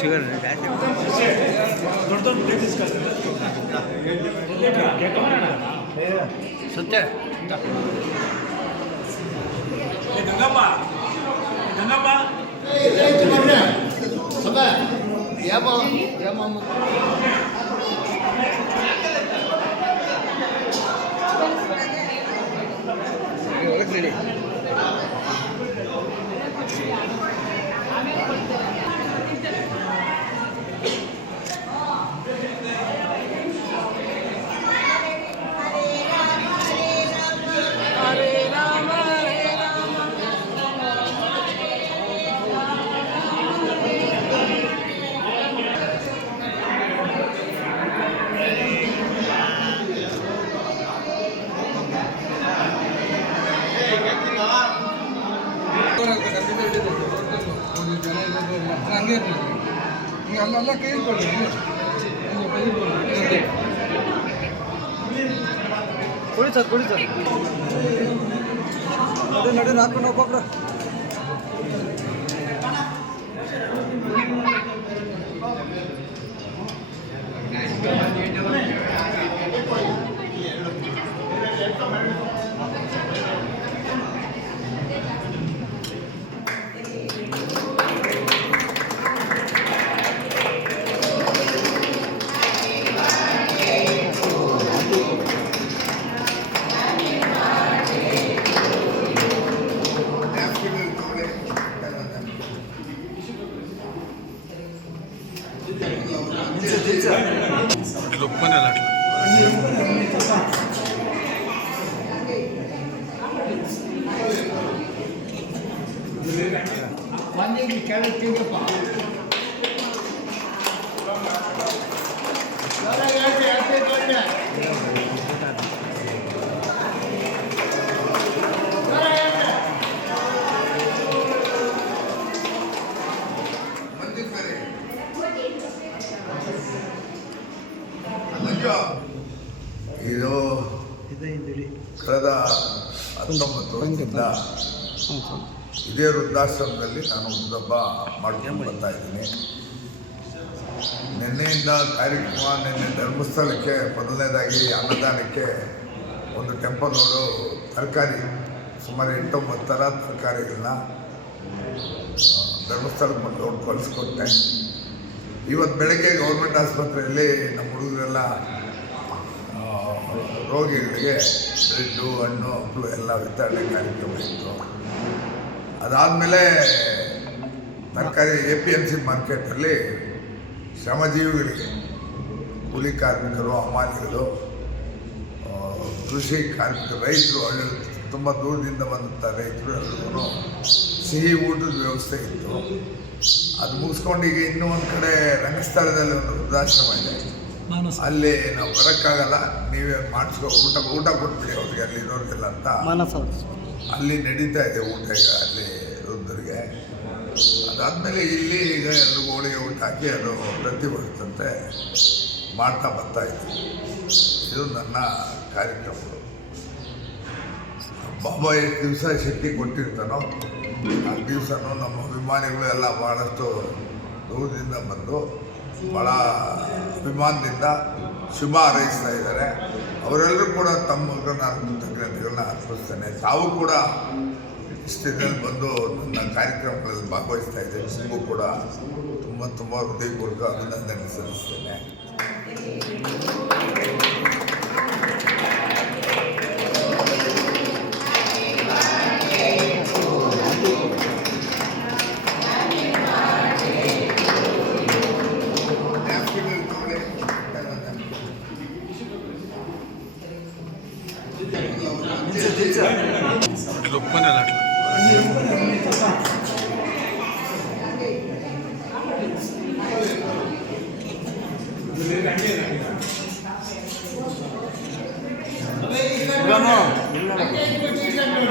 Sugar ಜಾಸ್ತಿ ದೊಡ್ಡ ದೊಡ್ಡ ಪ್ಲೇಟ್ ಸುತ್ತೆ ಗಂಗಪ್ಪ ಗಂಗಪ್ಪ ಒಳಗೆ ಅಲ್ಲ ಕೈ ಕೊಡಿ ಸರ್ ಕೊಡಿ ಸರ್ ನಡಿ ಹಾಕೊಂಡು ಒಬ್ಬೊಬ್ರು ಲುಪ್ಪನೇ ಅಲ್ಲ ಇದು ಕಳೆದ 19 ವರ್ಷದಿಂದ ಇದೇ ವೃದ್ಧಾಶ್ರಮದಲ್ಲಿ ನಾನು ಹುಟ್ಟುಹಬ್ಬ ಮಾಡ್ಕೊಂಡು ಬರ್ತಾ ಇದ್ದೀನಿ. ನಿನ್ನೆಯಿಂದ ಕಾರ್ಯಕ್ರಮ ನಿನ್ನೆ ಧರ್ಮಸ್ಥಳಕ್ಕೆ ಮೊದಲನೇದಾಗಿ ಅನ್ನದಾನಕ್ಕೆ ಒಂದು ಟೆಂಪೋ ಲೋಡು ತರಕಾರಿ ಸುಮಾರು 8-9 ಥರ ತರಕಾರಿಗಳನ್ನ ಧರ್ಮಸ್ಥಳಕ್ಕೆ ಲೋಡ್ ಕಳಿಸ್ಕೊಟ್ಟೆ. ಇವತ್ತು ಬೆಳಗ್ಗೆ ಗೌರ್ಮೆಂಟ್ ಆಸ್ಪತ್ರೆಯಲ್ಲಿ ನಮ್ಮ ಹುಡುಗರೆಲ್ಲ ರೋಗಿಗಳಿಗೆ ಬ್ರೆಡ್ಡು ಹಣ್ಣು ಹಂಪಲು ಎಲ್ಲ ವಿತರಣೆ ಕಾರ್ಯಕ್ರಮ ಇತ್ತು. ಅದಾದಮೇಲೆ ತರಕಾರಿ APMC ಮಾರ್ಕೆಟಲ್ಲಿ ಶ್ರಮಜೀವಿಗಳಿಗೆ ಕೂಲಿ ಕಾರ್ಮಿಕರು, ಹಮಾಲಿಗಳು, ಕೃಷಿ ಕಾರ್ಮಿಕರು, ರೈತರು, ತುಂಬ ದೂರದಿಂದ ಬಂದಂಥ ರೈತರು ಎಲ್ಲರೂ ಸಿಹಿ ಊಟದ ವ್ಯವಸ್ಥೆ ಇತ್ತು. ಅದು ಮುಗಿಸ್ಕೊಂಡು ಈಗ ಇನ್ನೂ ಒಂದು ಕಡೆ ರಂಗಸ್ಥಳದಲ್ಲಿ ಒಂದು ವೃದ್ಧಾಶ್ರಮ ಇದೆ. ಅಲ್ಲಿ ನಾವು ಬರೋಕ್ಕಾಗಲ್ಲ, ನೀವೇ ಊಟ ಕೊಟ್ಬಿಡಿ ಅವ್ರಿಗೆ ಅಲ್ಲಿರೋರಿಗೆಲ್ಲ ಅಂತ ಅಲ್ಲಿ ನಡೀತಾ ಇದೆ ಊಟ ಈಗ ಅಲ್ಲಿ ವೃದ್ಧರಿಗೆ. ಅದಾದಮೇಲೆ ಇಲ್ಲಿ ಈಗ ಎಲ್ರಿಗೂ ಹೋಳಿಗೆ ಊಟ ಹಾಕಿ ಅದು ಪ್ರತಿ ವರ್ಷದಂತೆ ಮಾಡ್ತಾ ಬರ್ತಾ ಇದ್ದೀವಿ. ಇದು ನನ್ನ ಕಾರ್ಯಕ್ರಮಗಳು. ಬಾಬಾ ಎಷ್ಟು ದಿವಸ ಶಕ್ತಿ ಕೊಟ್ಟಿರ್ತಾನೋ ಆ ದಿವಸನೂ ನಮ್ಮ ಅಭಿಮಾನಿಗಳು ಎಲ್ಲ ಭಾಳಷ್ಟು ದೂರದಿಂದ ಬಂದು ಭಾಳ ಅಭಿಮಾನದಿಂದ ಶುಭ ಹಾರೈಸ್ತಾ ಇದ್ದಾರೆ. ಅವರೆಲ್ಲರೂ ಕೂಡ ತಮ್ಮ ನಾನು ಕೃತಜ್ಞತೆಗಳನ್ನ ಅರ್ಪಿಸ್ತೇನೆ. ತಾವು ಕೂಡ ಇಷ್ಟದಲ್ಲಿ ಬಂದು ನನ್ನ ಕಾರ್ಯಕ್ರಮಗಳಲ್ಲಿ ಭಾಗವಹಿಸ್ತಾ ಇದ್ದೇನೆ. ನಿಮಗೂ ಕೂಡ ತುಂಬ ಹೃದಯಪೂರ್ವಕ ಅಭಿನಂದನೆ ಸಲ್ಲಿಸ್ತೇನೆ. ಲುಪ್ಪನೇ ಅಲ್ಲ